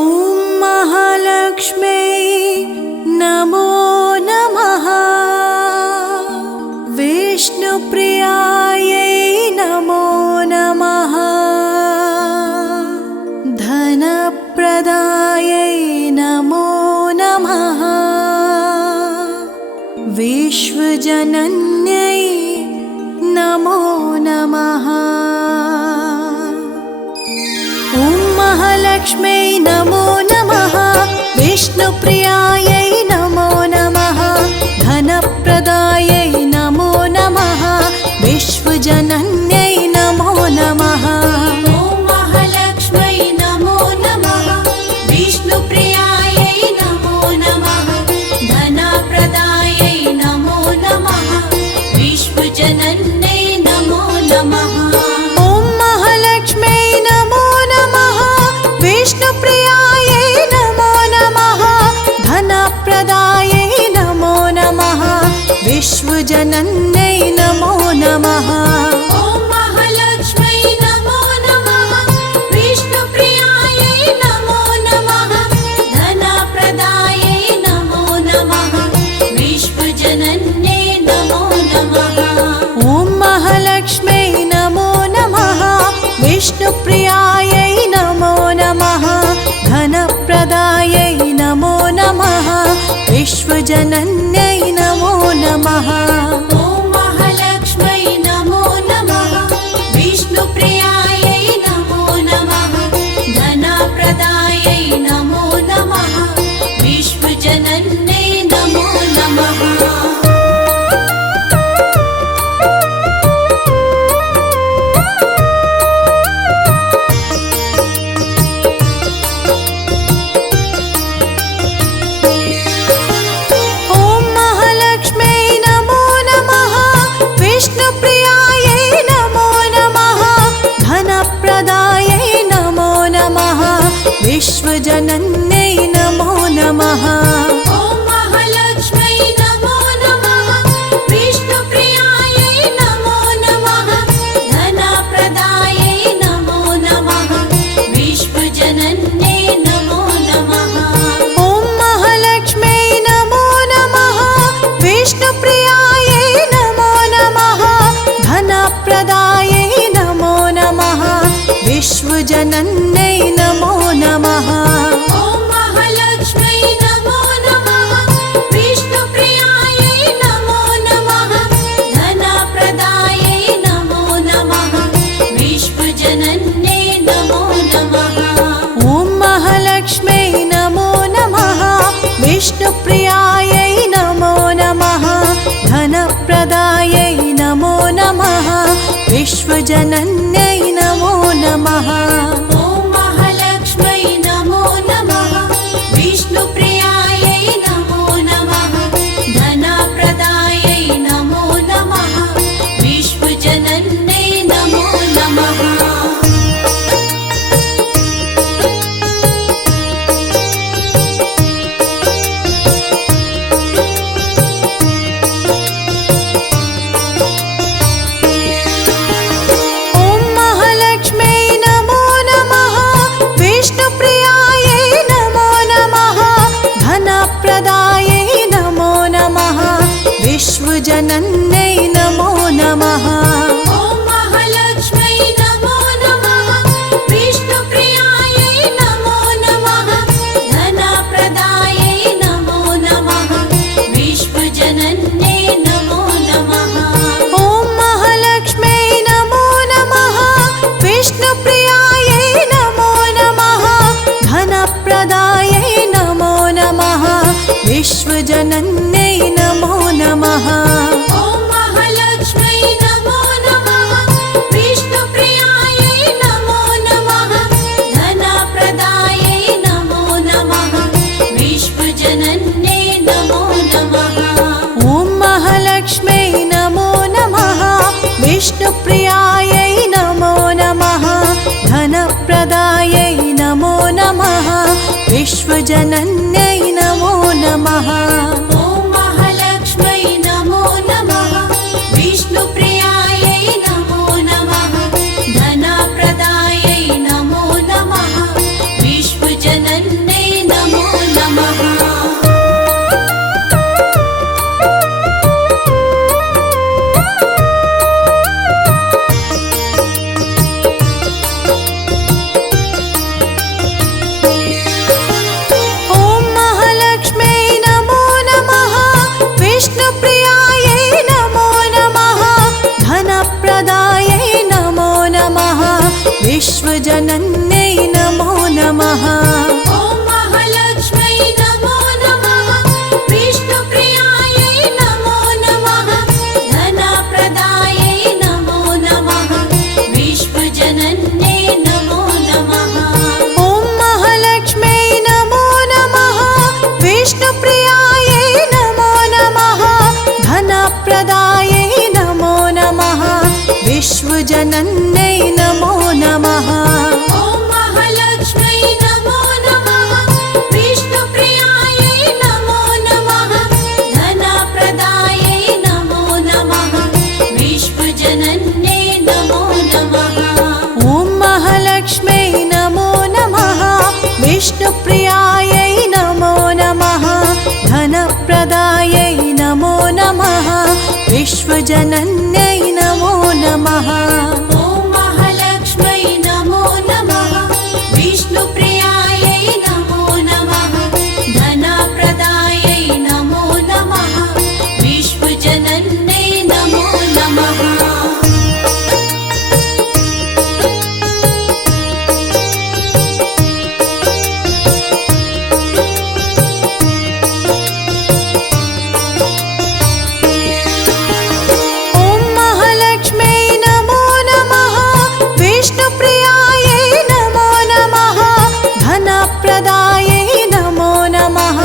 ॐ महालक्ष्म्यै नमो नमः। विष्णुप्रियायै नमो नमः। धनप्रदायै नमो नमः। विश्वजनन्यै नमो नमः। ॐ महालक्ष्म्यै नमो नमः। विष्णुप्रियायै नमो नमः। धनप्रदायै नमो नमः। विश्वजनन्यै नमो नमः। ॐ महालक्ष्म्यै नमो नमः। विष्णुप्रियायै नमो नमः। धनप्रदायै नमो नमः। विश्वजनन्यै नमो नमः। ॐ महालक्ष्म्यै नमो नमः। विष्णुप्रियायै नमो नमः। धनप्रदायै नमो नमः। विश्वजनन्यै नमो नमः। ॐ महालक्ष्म्यै नमो नमः। विष्णुप्रियायै नमो नमः। धनप्रदायै नमो नमः। विश्वजनन्यै नमो नमः। ॐ महालक्ष्म्यै नमो नमः। विष्णुप्रियायै नमो नमः। धनप्रदायै नमो नमः। विश्वजनन्यै नमो नमः। ॐ महालक्ष्म्यै नमो नमः। विष्णुप्रियायै नमो नमः। धनप्रदायै नमो नमः। विश्वजनन्यै नमो नमः। विश्वजनन्यै नमो नमः। ॐ महालक्ष्म्यै नमो नमः। विष्णुप्रियायै नमो नमः। धनप्रदायै नमो नमः। विश्वजनन्यै नमो नमः। ॐ महालक्ष्म्यै नमो नमः। विष्णुप्रियायै नमो नमः। धनप्रदायै नमो नमः। विश्वजनन्यै नमो नमः। ॐ महालक्ष्म्यै नमो नमः। विष्णुप्रियायै नमो नमः। धनप्रदायै नमो नमः। विश्वजनन्यै नमो नमः। ॐ महालक्ष्म्यै नमो नमः। विष्णुप्रियायै नमो नमः। धनप्रदायै नमो नमः। विश्वजनन्यै नमो नमः। ॐ महालक्ष्म्यै नमो नमः। विष्णुप्रियायै नमो नमः। धनप्रदायै नमो नमः। विश्वजनन्यै नमो नमः। विश्वजनन्यै नमो नमः। ॐ महालक्ष्म्यै नमो नमः। विष्णुप्रियायै नमो नमः। धनप्रदायै नमो नमः। विश्वजनन्यै नमो नमः। ॐ महालक्ष्म्यै नमो नमः। विष्णुप्रियायै नमो नमः। धनप्रदायै नमो नमः। विश्वजनन्यै नमो नमः। ॐ महालक्ष्म्यै नमो नमः। विष्णुप्रियायै नमो नमः। धनप्रदायै नमो नमः। विश्वजनन्यै नमो नमः। ॐ महालक्ष्म्यै नमो नमः। विष्णुप्रियायै नमो नमः। धनप्रदायै नमो नमः। विश्वजनन्यै नमो नमः। ॐ महालक्ष्म्यै नमो नमः। विष्णुप्रियायै नमो नमः। धनप्रदायै नमो नमः। विश्वजनन्यै विश्वजनन्यै नमो नमः। ॐ महालक्ष्म्यै नमो नमः। विष्णुप्रियायै नमो नमः। धनप्रदायै नमो नमः। विश्वजनन्यै नमो नमः। ॐ महालक्ष्म्यै नमो नमः। विष्णुप्रियायै नमो नमः। धनप्रदायै नमो नमः। विश्वजनन्यै नमो नमः। ॐ महालक्ष्म्यै नमो नमः। विष्णुप्रियायै नमो नमः। धनप्रदायै नमो नमः। विश्वजनन्यै नमो नमः। ॐ महालक्ष्म्यै नमो नमः। विष्णुप्रियायै नमो नमः। धनप्रदायै नमो नमः। विश्वजनन्यै नमो नमः। ॐ महालक्ष्म्यै नमो नमः। विष्णुप्रियायै नमो नमः। धनप्रदायै नमो नमः। विश्वजनन्यै नमो नमः। ॐ महालक्ष्म्यै नमो नमः। विष्णुप्रियायै नमो नमः। धनप्रदायै नमो नमः।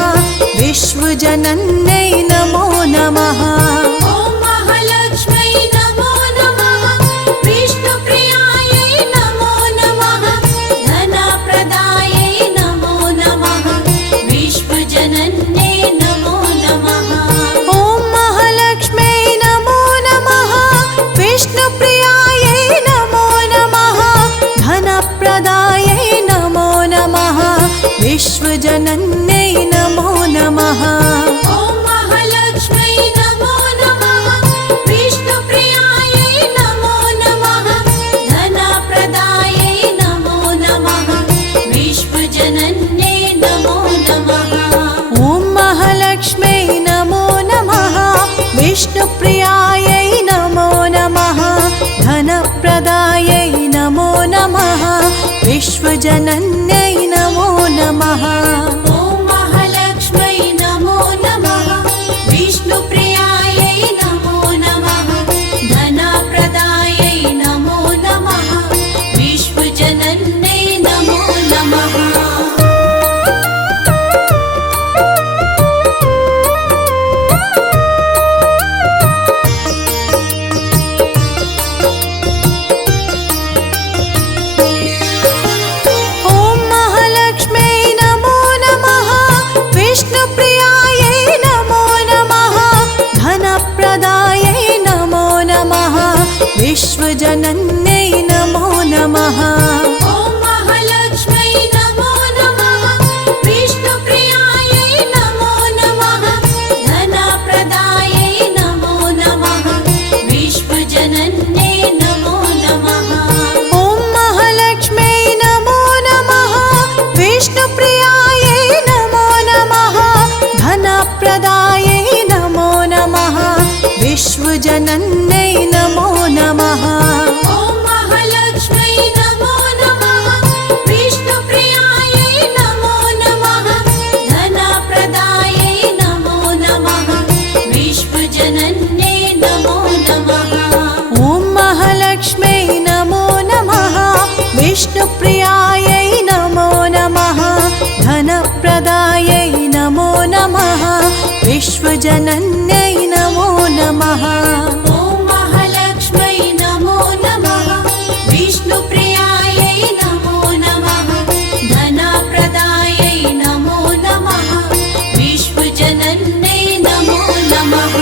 विश्वजनन्यै नमो नमः। ॐ महालक्ष्म्यै नमो नमः। विष्णुप्रियायै नमो नमः। धनप्रदायै नमो नमः। विश्वजनन्यै नमो नमः। ॐ महालक्ष्म्यै नमो नमः। विष्णुप्रियायै नमो नमः। धनप्रदायै नमो नमः। विश्वजनन्यै नमो नमः। ॐ महालक्ष्म्यै नमो नमः। विष्णुप्रियायै नमो नमः। धनप्रदायै नमो नमः। विश्वजनन्यै नमो नमः। ॐ महालक्ष्म्यै नमो नमः। विष्णुप्रियायै नमो नमः। धनप्रदायै नमो नमः। विश्वजनन्यै नमो नमः। ॐ महालक्ष्म्यै नमो नमः। विष्णुप्रियायै नमो नमः। धनप्रदायै नमो नमः। विश्वजनन्यै नमो नमः। ॐ महालक्ष्म्यै नमो नमः। विष्णुप्रियायै नमो नमः। धनप्रदायै नमो नमः। विश्वजनन्यै नमो नमः। ॐ महालक्ष्म्यै नमो नमः। विष्णुप्रियायै नमो नमः। धनप्रदायै नमो नमः। विश्वजनन्यै नमो नमः। ॐ महालक्ष्म्यै नमो नमः। विष्णुप्रियायै नमो नमः। धनप्रदायै नमो नमः। विश्वजनन्यै नमो नमः। ॐ महालक्ष्म्यै नमो नमः। विष्णुप्रियायै नमो नमः। धनप्रदायै नमो नमः। विश्वजनन्यै नमो नमः। ॐ महालक्ष्म्यै नमो नमः। विष्णुप्रियायै नमो नमः। धनप्रदायै नमो नमः। विश्वजनन्यै नमो नमः। ॐ महालक्ष्म्यै नमो नमः। विष्णुप्रियायै नमो नमः। धनप्रदायै नमो नमः। विश्वजनन्यै नमो नमः।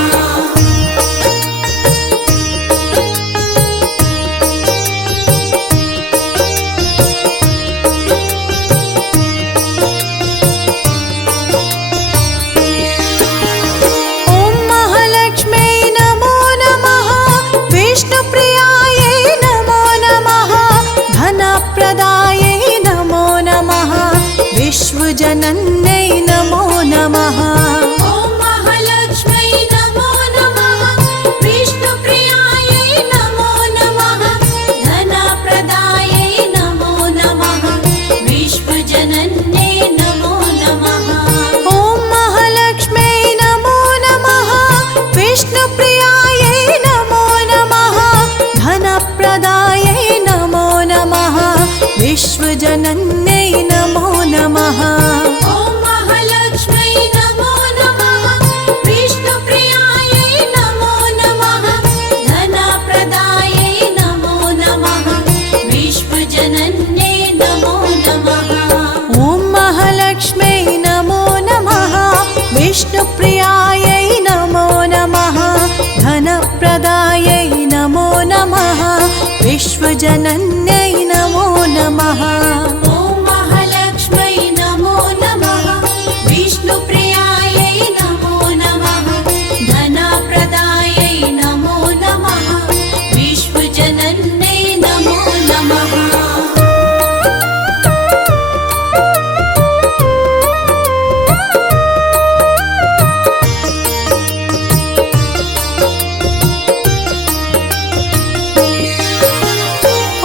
ॐ विश्वजनन्यै नमो नमः। ॐ महालक्ष्मै नमो नमः। विष्णुप्रियायै नमो नमः। धनप्रदायै नमो नमः। विश्वजनन्यै नमो नमः। ॐ महालक्ष्मै नमो नमः। विष्णुप्रियायै नमो नमः। धनप्रदायै नमो नमः। विश्वजनन्यै नमो नमः। ॐ महालक्ष्मै नमो नमः। विष्णुप्रियायै नमो नमः। धनप्रदायै नमो नमः। विश्वजनन्यै नमो नमः। विश्वजनन्यै नमो नमः।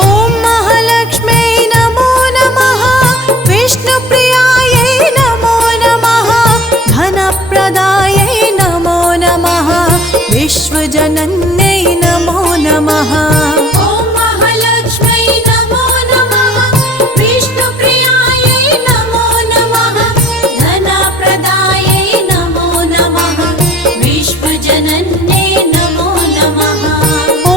ॐ महालक्ष्मै नमो नमः। विष्णुप्रियायै नमो नमः। धनप्रदायै नमो नमः। विश्वजनन्यै नमो नमः। ॐ महालक्ष्मै नमो नमः। विष्णुप्रियायै नमो नमः। धनप्रदायै नमो नमः। विश्वजनन्यै नमो नमः। ॐ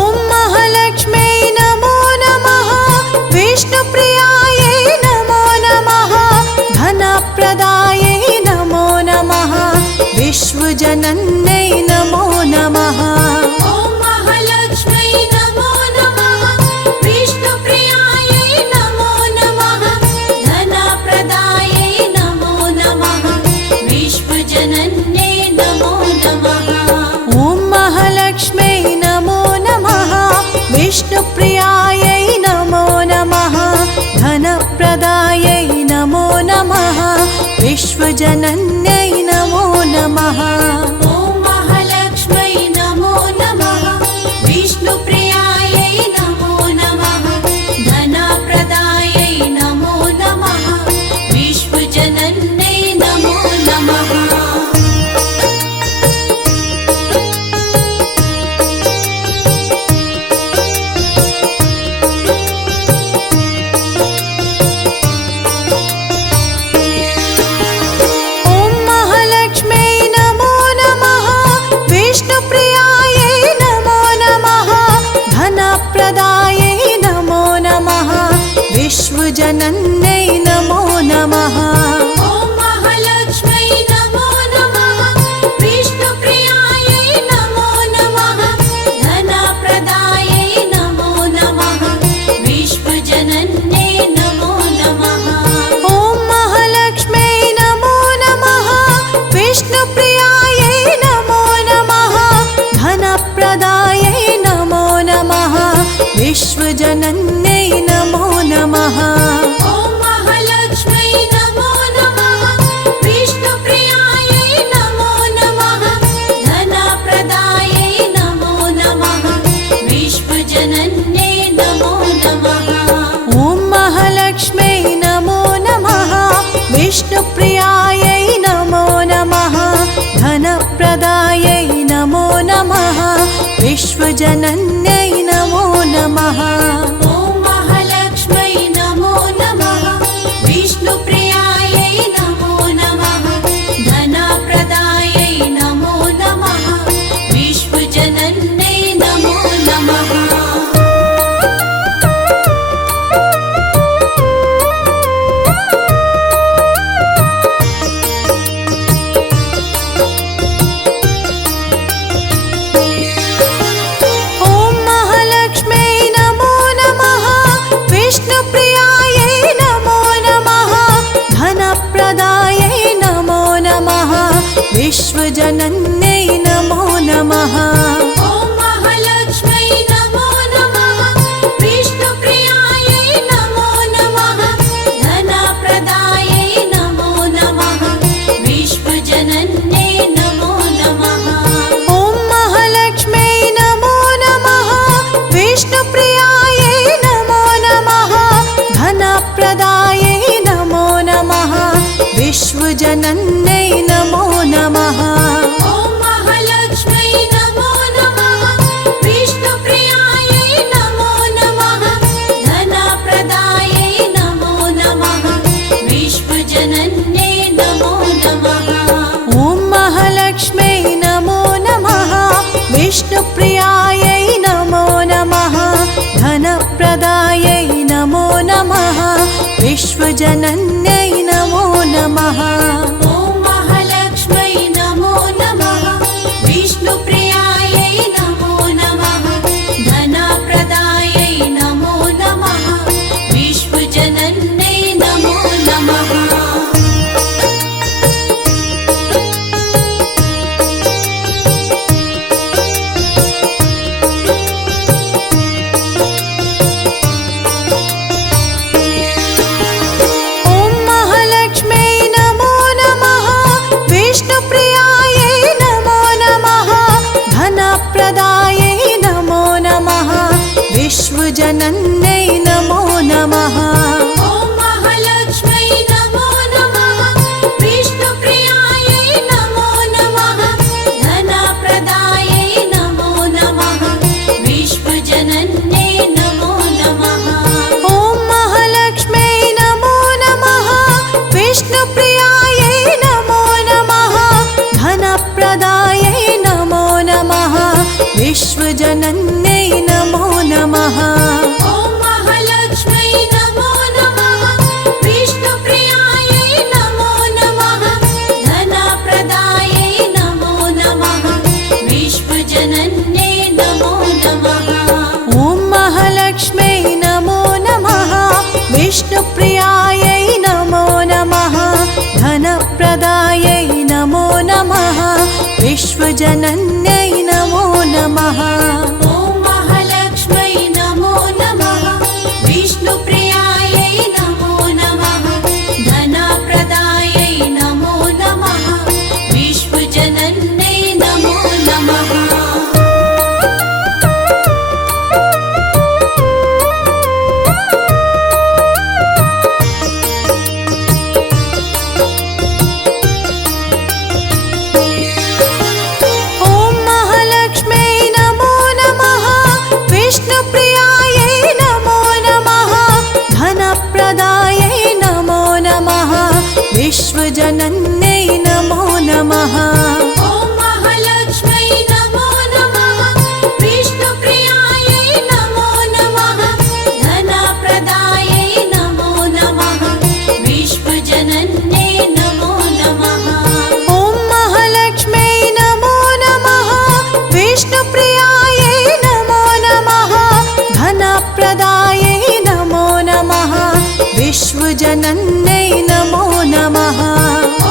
महालक्ष्मै नमो नमः। विष्णुप्रियायै नमो नमः। धनप्रदायै नमो नमः। विश्वजनन्यै नमो नमः। ॐ महालक्ष्मै नमो नमः। विष्णुप्रियायै नमो नमः। धनप्रदायै नमो नमः। विश्वजनन्यै नमो नमः। ॐ महालक्ष्मै नमो नमः। विष्णुप्रियायै नमो नमः। धनप्रदायै नमो नमः। विश्वजनन्यै नमो नमः। ॐ महालक्ष्मै नमो नमः। विष्णुप्रियायै नमो नमः। धनप्रदायै नमो नमः। विश्वजनन्यै नमो नमः। ॐ महालक्ष्मै नमो नमः। विष्णुप्रियायै नमो नमः। धनप्रदायै नमो नमः। विश्वजनन्यै नमो नमः। ॐ महालक्ष्मै नमो नमः। विष्णुप्रियायै नमो नमः। धनप्रदायै नमो नमः। विश्वजनन्यै नमो नमः। ॐ महालक्ष्मै नमो नमः। विष्णुप्रियायै नमो नमः। धनप्रदायै नमो नमः। विश्वजनन्यै नमो नमः। ॐ महालक्ष्मै नमो नमः। विष्णुप्रियायै नमो नमः। धनप्रदायै नमो नमः। विश्वजनन्यै नमो नमः। ॐ महालक्ष्मै नमो नमः। विष्णुप्रियायै नमो नमः। धनप्रदायै नमो नमः। विश्वजनन्यै नमो नमः। ॐ महालक्ष्मै नमो नमः। विष्णुप्रियायै नमो नमः। धनप्रदायै नमो नमः। विश्वजनन्यै नमो नमः। ॐ महालक्ष्मै नमो नमः। विष्णुप्रियायै नमो नमः। धनप्रदायै नमो नमः। विश्वजनन्यै नमो नमः। ॐ महालक्ष्मै नमो नमः। विष्णुप्रियायै नमो नमः। धनप्रदायै नमो नमः। विश्वजनन्यै नमो नमः। ॐ विश्वजनन्यै नमो नमः। ॐ महालक्ष्म्यै नमो नमः। विष्णुप्रियायै नमो नमः। धनप्रदायै नमो नमः। विश्वजनन्यै नमो नमः। विश्वजनन्यै नमो नमः। ॐ महालक्ष्म्यै नमो नमः। विष्णुप्रियायै नमो नमः। धनप्रदायै नमो नमः। विश्वजनन्यै नमो नमः। ॐ महालक्ष्म्यै नमो नमः। विष्णुप्रियायै नमो नमः। धनप्रदायै नमो नमः। विश्वजनन्यै नमो नमः। ॐ महालक्ष्म्यै नमो नमः। विष्णुप्रियायै नमो नमः। धनप्रदायै नमो नमः। विश्वजनन्यै नमो नमः। ॐ महालक्ष्म्यै नमो नमः। विष्णुप्रियायै नमो नमः। धनप्रदायै नमो नमः। विश्वजनन्यै नमो नमः। ॐ महालक्ष्म्यै नमो नमः। विष्णुप्रियायै नमो नमः। धनप्रदायै नमो नमः। विश्वजनन्यै नमो नमः। ॐ महालक्ष्म्यै नमो नमः। विष्णुप्रियायै नमो नमः। धनप्रदायै नमो नमः। विश्वजनन्यै नमो नमः। ॐ महालक्ष्म्यै नमो नमः। विष्णुप्रियायै नमो नमः। धनप्रदायै नमो नमः। विश्वजनन्यै नमो नमः। ॐ महालक्ष्म्यै नमो नमः। विष्णुप्रियायै नमो नमः। धनप्रदायै नमो नमः। विश्वजनन्यै नमो नमः।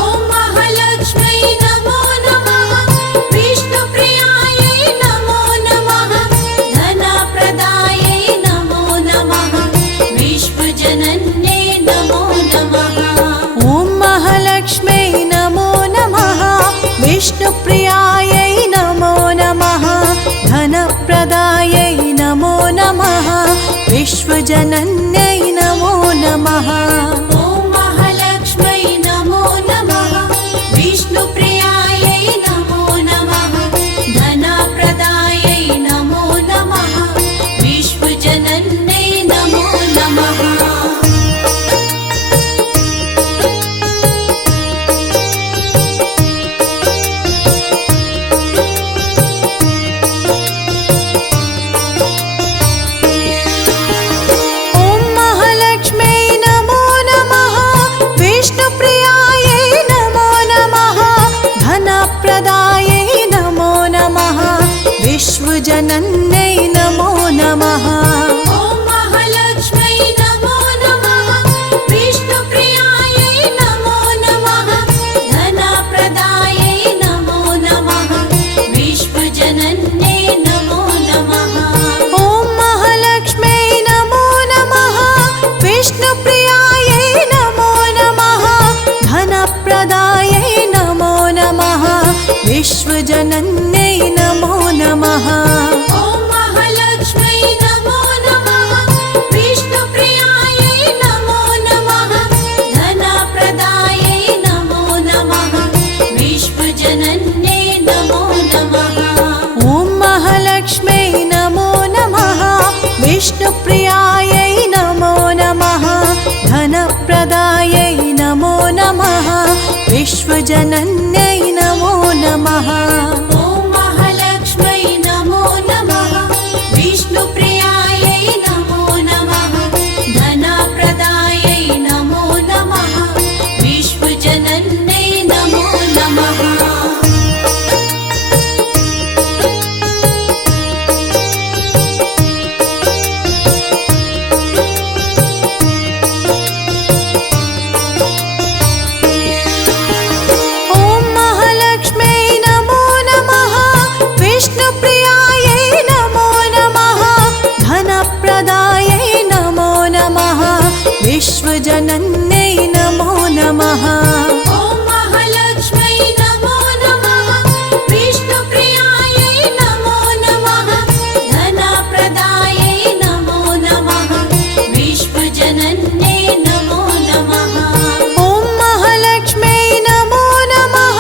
ॐ महालक्ष्म्यै नमो नमः। विष्णुप्रियायै नमो नमः। धनप्रदायै नमो नमः। विश्वजनन्यै नमो नमः। ॐ महालक्ष्म्यै नमो नमः। विष्णुप्रियायै नमो नमः। धनप्रदायै नमो नमः। विश्वजनन्यै नमो नमः। ॐ महालक्ष्म्यै नमो नमः। विष्णुप्रियायै नमो नमः। धनप्रदायै नमो नमः। विश्वजनन्यै नमो नमः। ॐ महालक्ष्म्यै नमो नमः। विष्णुप्रियायै नमो नमः। धनप्रदायै नमो नमः। विश्वजनन्यै नमो नमः। ॐ महालक्ष्म्यै नमो नमः। विष्णुप्रियायै नमो नमः। धनप्रदायै नमो नमः। विश्वजनन्यै नमो नमः। ॐ महालक्ष्म्यै नमो नमः। विष्णुप्रियायै नमो नमः। धनप्रदायै नमो नमः। विश्वजनन्यै नमो नमः। ॐ महालक्ष्म्यै नमो नमः। विष्णुप्रियायै नमो नमः। धनप्रदायै नमो नमः। विश्वजनन्यै नमो नमः। ॐ महालक्ष्म्यै नमो नमः। विष्णुप्रियायै नमो नमः। धनप्रदायै नमो नमः। विश्वजनन्यै नमो नमः। ॐ महालक्ष्म्यै नमो नमः। विष्णुप्रियायै नमो नमः। धनप्रदायै नमो नमः। विश्वजनन्यै नमो नमः। ॐ महालक्ष्मै नमो नमः। विष्णुप्रियायै नमो नमः। धनप्रदायै नमो नमः। विश्वजनन्यै नमो नमः। ॐ महालक्ष्मै नमो नमः।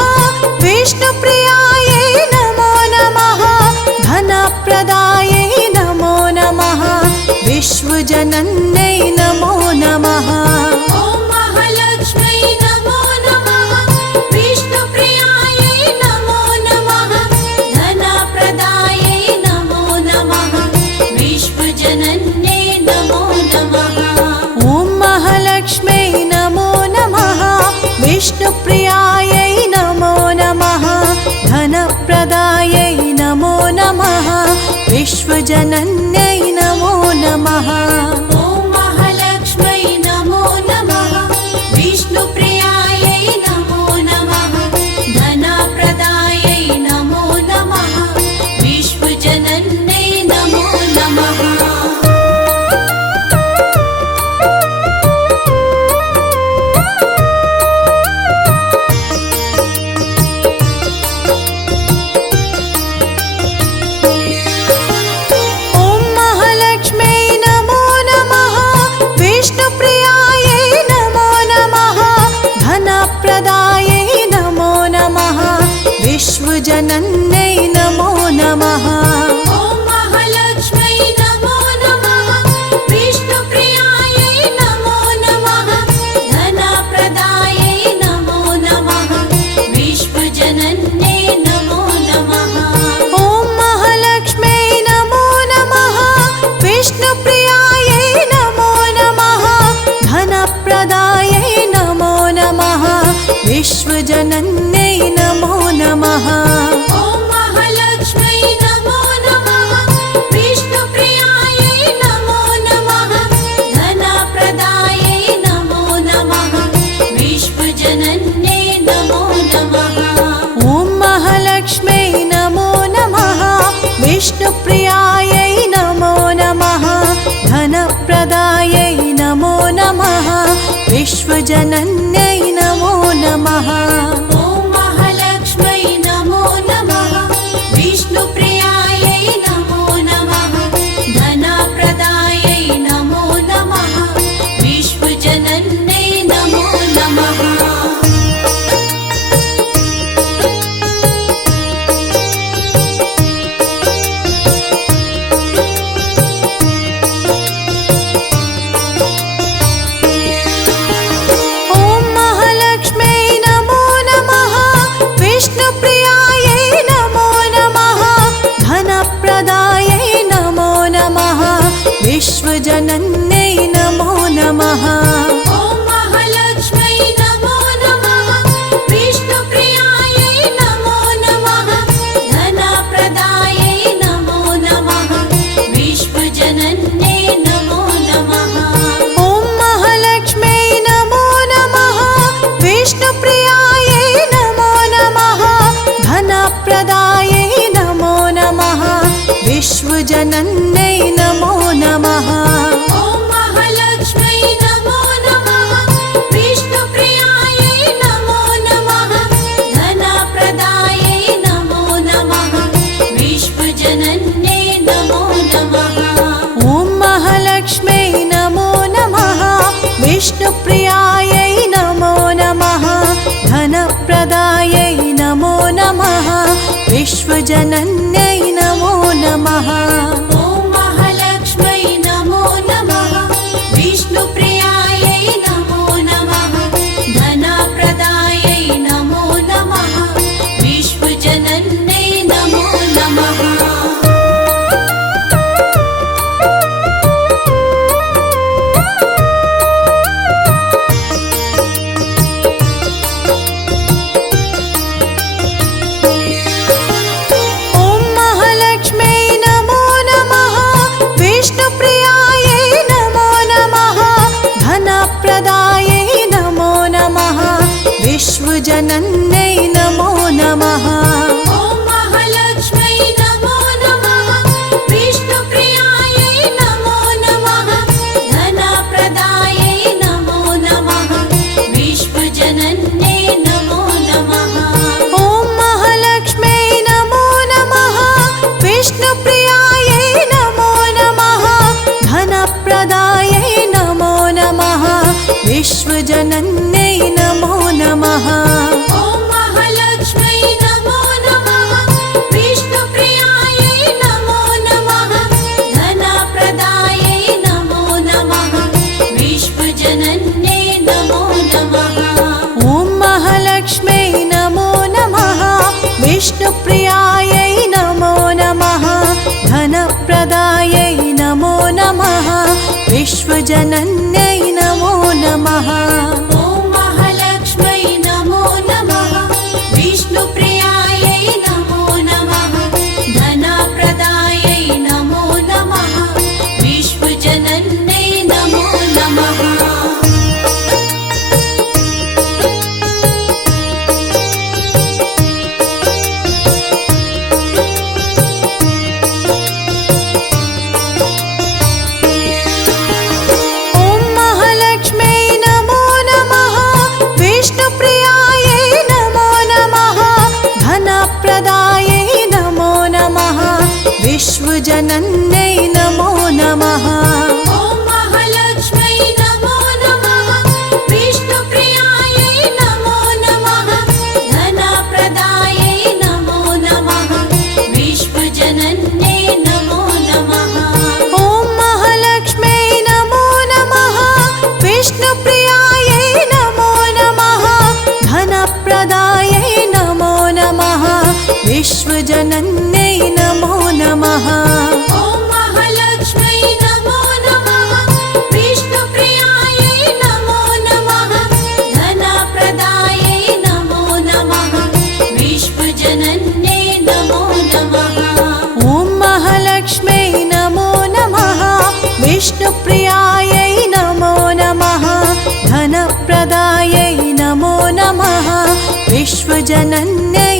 विष्णुप्रियायै नमो नमः। धनप्रदायै नमो नमः। विश्वजनन्यै नमो नमः। ॐ महालक्ष्मै नमो नमः। विष्णुप्रियायै नमो नमः। धनप्रदायै नमो नमः। विश्वजनन्यै नमो नमः। ॐ महालक्ष्मै नमो नमः। विष्णुप्रियायै नमो नमः। धनप्रदायै नमो नमः। विश्वजनन्यै नमो नमः। ॐ महालक्ष्मै नमो नमः। विष्णुप्रियायै नमो नमः। धनप्रदायै नमो नमः। विश्वजनन्यै नमो नमः। ॐ महालक्ष्मै नमो नमः। विष्णुप्रियायै नमो नमः। धनप्रदायै नमो नमः। विश्वजनन्यै नमो नमः। ॐ महालक्ष्मै नमो नमः। विष्णुप्रियायै नमो नमः। धनप्रदायै नमो नमः। विश्वजनन्यै नमो नमः। ॐ महालक्ष्मै नमो नमः। विष्णुप्रियायै नमो नमः। धनप्रदायै नमो नमः। विश्वजनन्यै नमो नमः। ॐ महालक्ष्मै नमो नमः। विष्णुप्रियायै नमो नमः। धनप्रदायै नमो नमः। विश्वजनन्यै नमो नमः। ॐ महालक्ष्मै नमो नमः। विष्णुप्रियायै नमो नमः। धनप्रदायै नमो नमः। विश्वजनन्यै नमो नमः। ॐ महालक्ष्मै नमो नमः। विष्णुप्रियायै नमो नमः। धनप्रदायै नमो नमः। विश्वजनन्यै नमो नमः। ॐ विश्वजनन्यै नमो नमः। ॐ महालक्ष्मै नमो नमः। विष्णुप्रियायै नमो नमः। धनप्रदायै नमो नमः। विश्वजनन्यै नमो नमः। ॐ महालक्ष्म्यै नमो नमः। विष्णुप्रियायै नमो नमः। धनप्रदायै नमो नमः। विश्वजनन्यै नमो नमः। ॐ महालक्ष्मै नमो नमः। विष्णुप्रियायै नमो नमः। धनप्रदायै नमो नमः। विश्वजनन्यै नमो नमः। ॐ महालक्ष्म्यै नमो नमः। विष्णुप्रियायै नमो नमः। धनप्रदायै नमो नमः। विश्वजनन्यै नमो नमः। ॐ महालक्ष्मै नमो नमः। विष्णुप्रियायै नमो नमः। धनप्रदायै नमो नमः। विश्वजनन्यै नमो नमः। ॐ महालक्ष्म्यै नमो नमः। विष्णुप्रियायै नमो नमः। धनप्रदायै नमो नमः। विश्वजनन्यै नमो नमः। ॐ महालक्ष्मै नमो नमः। विष्णुप्रियायै नमो नमः। धनप्रदायै नमो नमः। विश्वजनन्यै नमो नमः। ॐ महालक्ष्म्यै नमो नमः। विष्णुप्रियायै नमो नमः। धनप्रदायै नमो नमः। विश्वजनन्यै